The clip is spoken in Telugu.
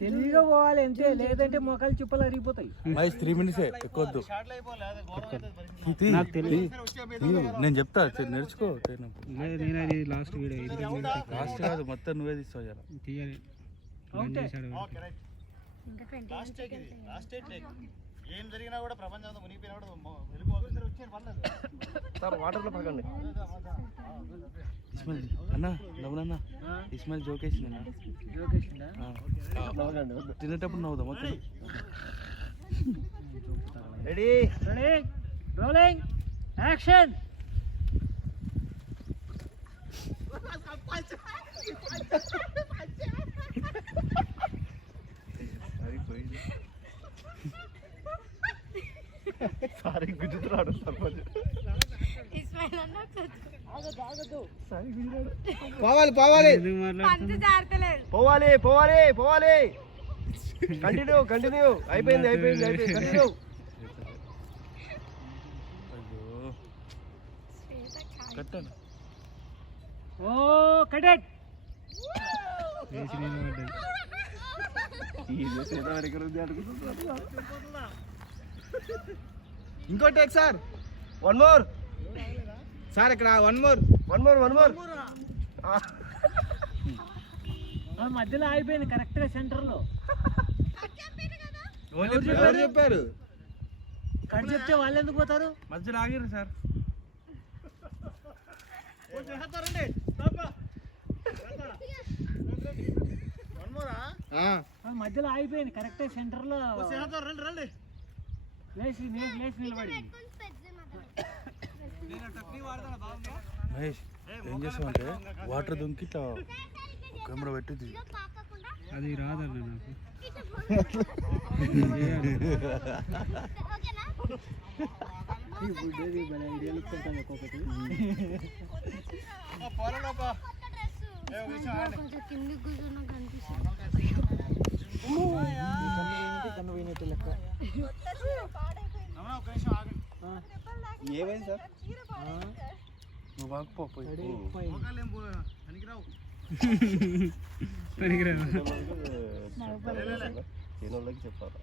తెలివిగా పోవాలి అంతే. లేదంటే మొక్కలు చిప్పలు అరిగిపోతాయి. మహేష్ త్రీ. మినిట్సే ఎక్కువద్దు. నేను చెప్తా. నేర్చుకో లాస్ట్ వీడియో లాస్ట్ కాదు మొత్తం నువ్వే ఇవాళ. తీయాలి. ఇంకా ట్వంటీ ఏం జరిగినా కూడా ప్రపంచం అంతా మునిగిపోయినా కూడా వెళ్ళిపోవాలి వచ్చేది పర్లేదు. ఇస్మాయిల్ అన్న నవ్వునన్న ఇస్మాయిల్ జోకేసిందన్న తినేటప్పుడు నవ్వుదాం మొత్తం రెడీ? రోలింగ్ యాక్షన్ సారీ గుర్తురాడు సర్పంచ్. పోవాలి పోవాలి. పోవాలి పోవాలి పోవాలి. Continue continue. అయిపోయింది అయిపోయింది అయిపోయింది. కంటిన్యూ. అయ్యో కట్టాను ఓ కడెట్ ఇంకో take sir. One more sir ఇక్కడ one more one more one more మధ్యలో ఆగిపోయింది కరెక్ట్గా సెంటర్లో. ఎవరు చెప్పారు? కట్ చెప్తే వాళ్ళు ఎందుకు పోతారు? మధ్యలో ఆగిరు సార్. మధ్యలో ఆగిపోయింది కరెక్ట్ సెంటర్లో. లేచి నే- లేచి నిలబడి. మహేష్ ఏం చేస్తావంటే వాటర్ దుంకి ఇట్లా కెమెరా పెట్టింది అది రాదన్న నాకు. కొంచెం ఏమైంది సార్? నువ్వు బాగా పోయి. పనికిరా చెప్పాలి.